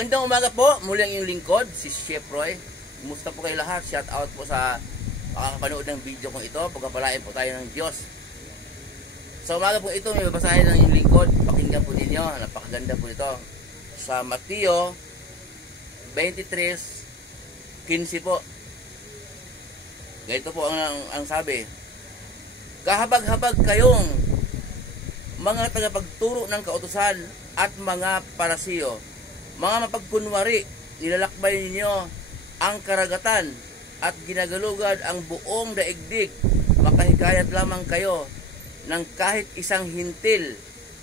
Magandang umaga po, muli ang inyong lingkod, si Chef Roy. Kumusta po kayo lahat? Shout out po sa makakapanood ng video kong ito. Pagkapalain po tayo ng Diyos. Sa umaga po ito, may babasahin ng inyong lingkod. Pakinggan po ninyo, napakaganda po ito. Sa Mateo 23:15 po. Ganito po ang sabi. Kahabag-habag kayong mga tagapagturo ng kautusan at mga parasiyo, mga mapagkunwari, nilalakbay ninyo ang karagatan at ginagalugad ang buong daigdig. Makahikayat lamang kayo ng kahit isang hintil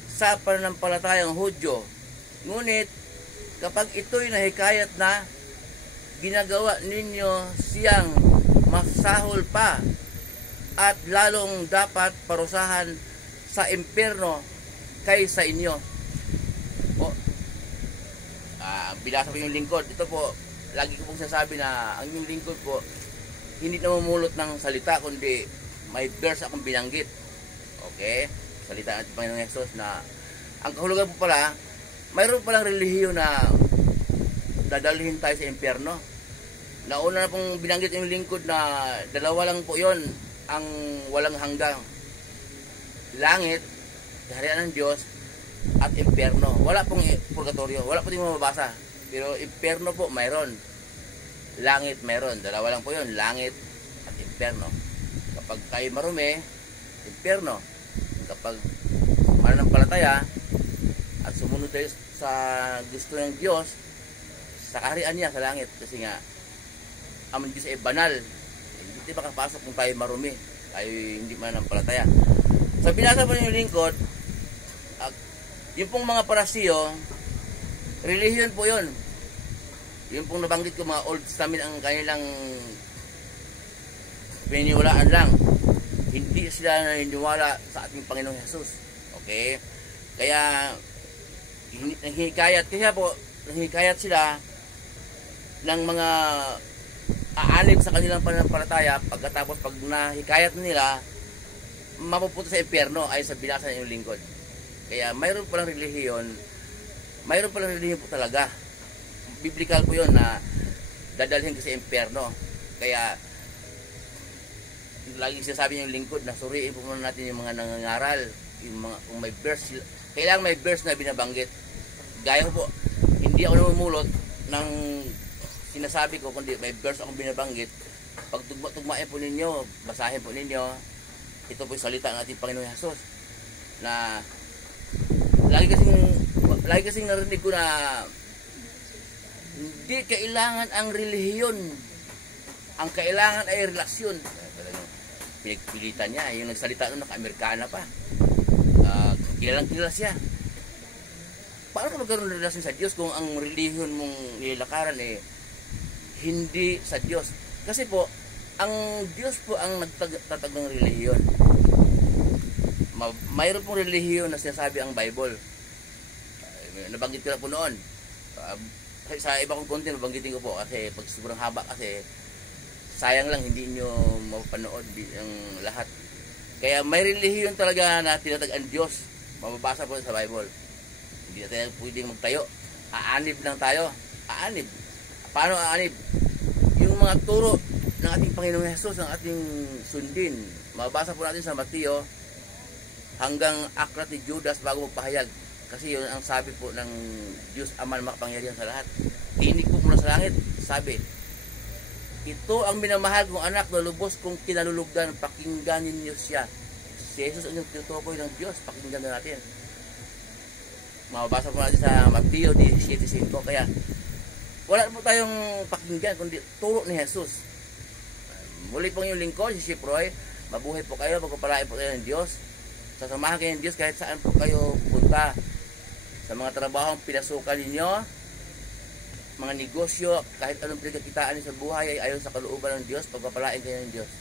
sa pananampalatayang Hudyo. Ngunit kapag ito'y nahikayat na, ginagawa ninyo siyang masahol pa at lalong dapat parusahan sa impyerno kaysa inyo. Binasa ko yung lingkod. Ito po, lagi ko pong sinasabi na ang yung lingkod po, hindi namumulot ng salita, kundi may verse akong binanggit. Okay? Salita natin Panginoong Hesus na ang kahulugan po pala, mayroon palang relihiyon na dadalhin tayo sa impyerno. Nauna na pong binanggit yung lingkod na dalawa lang po yon ang walang hanggang. Langit, kaharian ng Diyos, at impyerno. Wala pong purgatorio, wala po din mababasa. Pero impyerno po, mayroon. Langit, mayroon. Dalawa lang po yun, langit at impyerno. Kapag kayo marumi, impyerno. Kapag mananampalataya at sumunod tayo sa gusto ng Diyos, sa kaharian niya, sa langit. Kasi nga, ang Diyos ay banal. Hindi makapasok kung tayo marumi. Tayo hindi mananampalataya. So, binasa po yung lingkod, yung pong mga parasiyo, relihiyon po yun. Yung pong nabanggit ko, mga Old Testament ang kanilang pininiwalaan lang. Hindi sila naniniwala sa ating Panginoong Hesus. Okay? Kaya, nahihikayat sila ng mga aalib sa kanilang pananampalataya. Pagkatapos, pag nahikayat nila, mapupunta sa impyerno ay sa binasa ng lingkod. Kaya mayroon palang relihiyon po talaga. Biblical po yun na dadalhin ka sa impyerno. Kaya lagi sinasabi yung lingkod na suriin po muna natin yung mga nangangaral, yung mga, kung may verse, kailangan may verse na binabanggit. Gaya po, hindi ako namumulot ng sinasabi ko, kundi may verse akong binabanggit. Pag tugmain po ninyo, basahin po ninyo, ito po yung salita ng ating Panginoong Hesus na lagi kasing narinig ko na hindi kailangan ang relihiyon, ang kailangan ay relasyon. Pinagpilitan niya, yung nagsalita nun naka-Amerikana pa, kilalang kilala siya. Paano ka magkaroon ng relasyon sa Diyos kung ang relihiyon mong nilakaran hindi sa Diyos? Kasi po ang Diyos po ang nagtatag ng relihiyon. Mayroon pong relihiyon na sinasabi ang Bible. Nabanggit ko na po noon. Sa iba kong content, nabanggitin ko po kasi pag sobrang haba kasi sayang lang hindi nyo mapanood ang lahat. Kaya may relihiyon talaga na tinatag ang Diyos. Mababasa po sa Bible. Hindi na tayo pwedeng magtayo. Aanib lang tayo. Aanib. Paano aanib? Yung mga turo ng ating Panginoong Hesus, ng ating sundin. Mababasa po natin sa Mateo hanggang aklat ni Judas bago magpahayag. Kasi yun ang sabi po ng Diyos Ama na makapangyarihan sa lahat. Tinig po mula sa langit. Sabi, ito ang minamahal kong anak na lubos kong kinalulugdan. Pakinggan ninyo siya. Si Jesus ang tinutukoy ng Diyos. Pakinggan na natin. Mababasa po natin sa Mateo 17:5. Kaya wala po tayong pakinggan kundi turo ni Jesus. Muli pong yung lingkod, si Chef Roy. Mabuhay po kayo, magpapalain po kayo ng Diyos. Sasamahan kayo ng Diyos kahit saan po kayo punta. Sa mga trabahong pinasukan ninyo, mga negosyo, kahit anong pinagkakitaan sa buhay ay ayon sa kalooban ng Diyos, pagpapalain kayo ng Diyos.